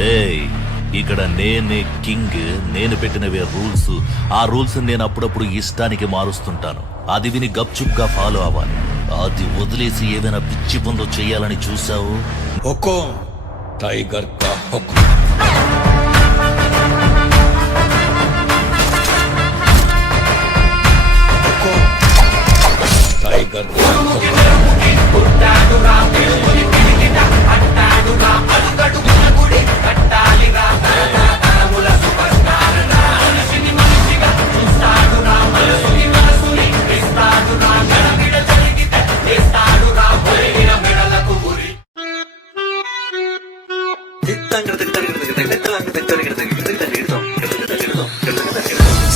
ఏయ్, ఇక్కడ నేనే కింగ్, నేను పెట్టినవే రూల్స్. ఆ రూల్స్ నేను అప్పుడప్పుడు ఇష్టానికి మారుస్తుంటాను. అది విని గప్చుప్గా ఫాలో అవ్వాలి. అది వదిలేసి ఏదైనా పిచ్చి పనులు చేయాలని చూసావు, హుకుం టైగర్ కా హుకుం. టైగర్ కా హుకుం.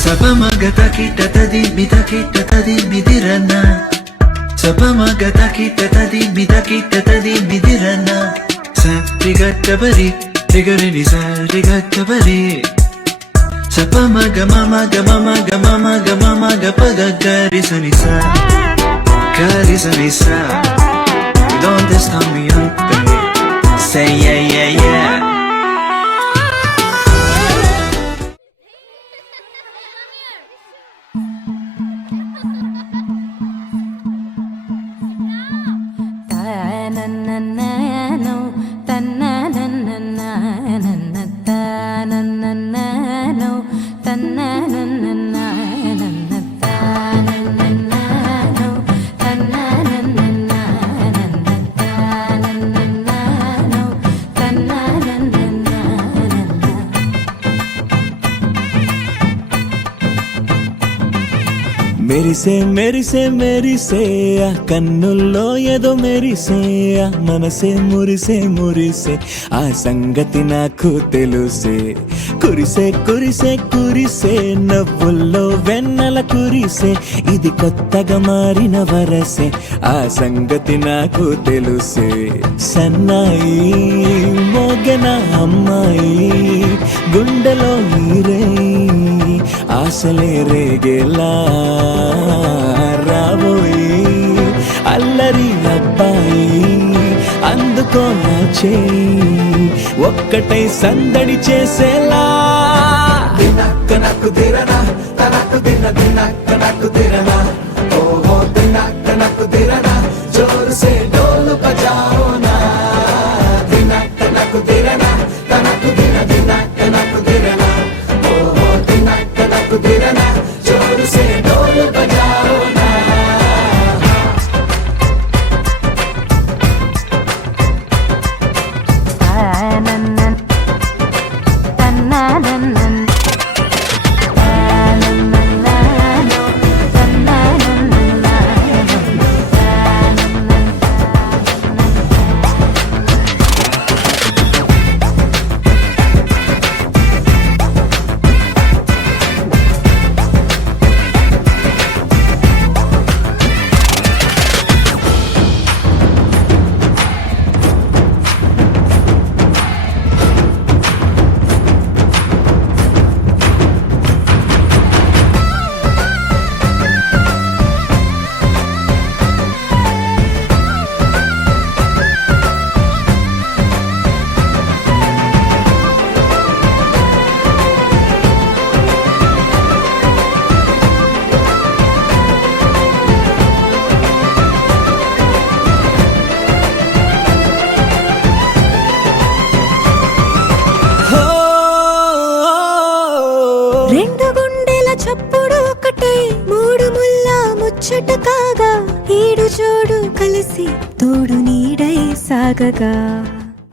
Sapamagatakittatadi midakittatadi midirana. Sapamagatakittatadi midakittatadi midirana. Sarigattabari rigarini sarigattabari. Sapamagamagamamagagamamagagamagapagagarisani sa garisani sa. Don't stop me up, baby. Say yeah yeah yeah. మెరిసే మెరిసే మెరిసే ఆ కన్నుల్లో ఏదో మెరిసే ఆ మనసే మురిసే మురిసే ఆ సంగతి నాకు తెలుసే. కురిసే కురిసే కురిసే నవ్వుల్లో వెన్నెల కురిసే ఇది కొత్తగా మారిన వరసే ఆ సంగతి నాకు తెలుసే. సన్నాయి మోగన అమ్మాయి గుండెలో ఈరే ఆశలే రేగేలా రాబోయి అల్లరి అబ్బాయి అందుకో నా చేయి ఒక్కటై సందడి చేసేలా. దినక్క నాకు దిరనా తనకు దిన దినక్క నాకు దిరనా ఓహో దినక్క నాకు దిరనా జోరు సే డోలు బజాओ నా. దినక్క నాకు దిరనా తనకు దిన దినక్క నాకు దిరనా ఓహో దినక్క నాకు దిరనా జోరు సే డోలు బజాओ నా. చప్పుడు ఒకటే మూడు ముల్ల ముచ్చట కాగా ఈడు జోడు కలిసి తోడు నీడై సాగగా.